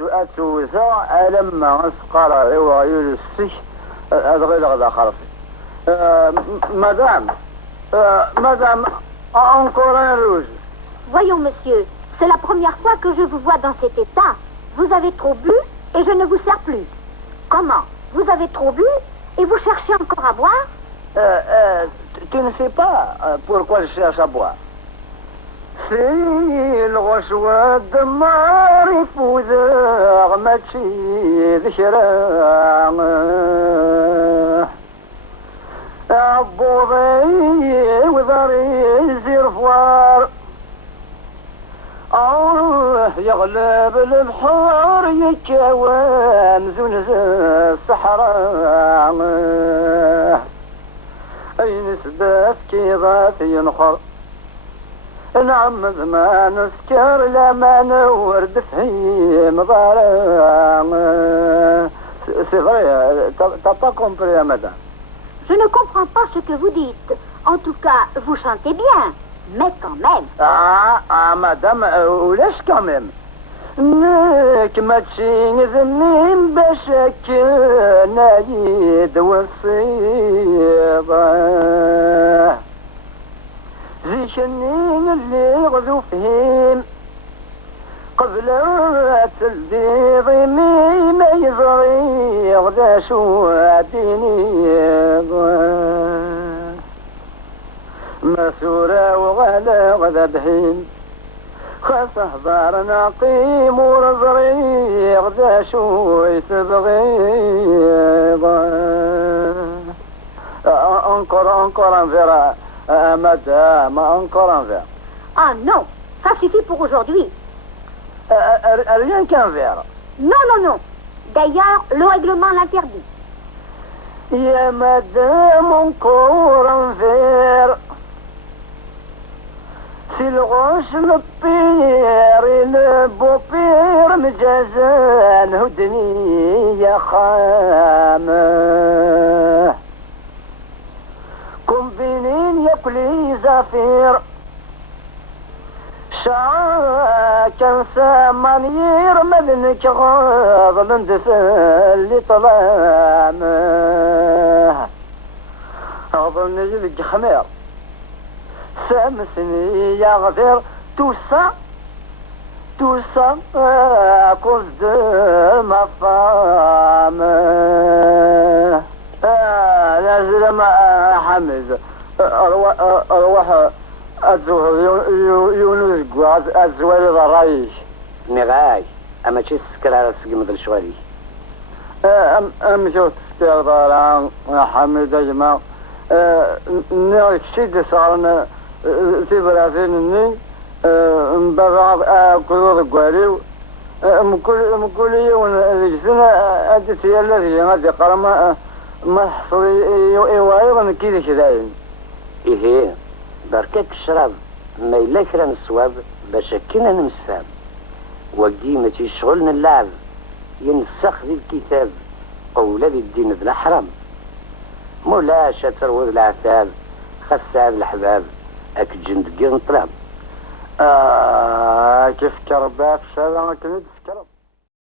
أتوزع لما أسقر ويلسي أدغل غدا خرفي madame, encore un rouge. Voyons, monsieur, c'est la première fois que je vous vois dans cet état. Vous avez trop bu et je ne vous sers plus. Comment? Vous avez trop bu et vous cherchez encore à boire? Tu ne sais pas pourquoi je cherche à boire. C'est le reçoit de ma épouse, Machi de Chirang. عبوضي وذري زرفوار يغلب البحر يكوان زنز الصحراء أين سباس كيضات ينخر نعم زمان سكر لما نورد في مضارع صغير t'as compris يا مدام. Je ne comprends pas ce que vous dites. En tout cas, vous chantez bien. Mais quand même. madame, ولاش quand même. نك ما تشين ذنين بشك نايد والصيبة زي شنين اللي غزو فيهم قبل تلدي ما يزري غدا شو عديني مسورة وغلا غدا بهين خاص احضار نقيم ورزري غدا شو يتبغي encore un verre madame, encore un verre. Ah non, ça suffit pour aujourd'hui. Rien qu'un verre. Non, non, non. D'ailleurs, le règlement l'interdit. يا مدام encore un verre. Si le roche le pire et le beau pire مجازان هدني يا خامة كومبينين ياكلي زفير كان سامانير مدنك غاض لندفل اللي طلامه أظن نجلك خمير سامسني يا غفير توسا كوز دو ما فامه نازل ما حمد أروح يونس قواز الزوالي ضرايش مغاي اما تشي السكر على السقم ديال شوالي شوت السكر ضران حمد يا جماعة نيك شيد صارنا تبرازين ني مبرع كل قواليو مكل يوم السنة أدتي الذي غادي قرما ما حصل إيواي كذا كذاين إيه بركات الشراب ما إلا كرا الصواب باش كنا نمسفام وقديمة شغلنا اللعب ينسخ ذي الكتاب قولة ذي الدين ذي الحرام مولا شاتر وذي العتاب خساب الحباب أك جند قرن طلام كيف كرباف شابا كنت كرب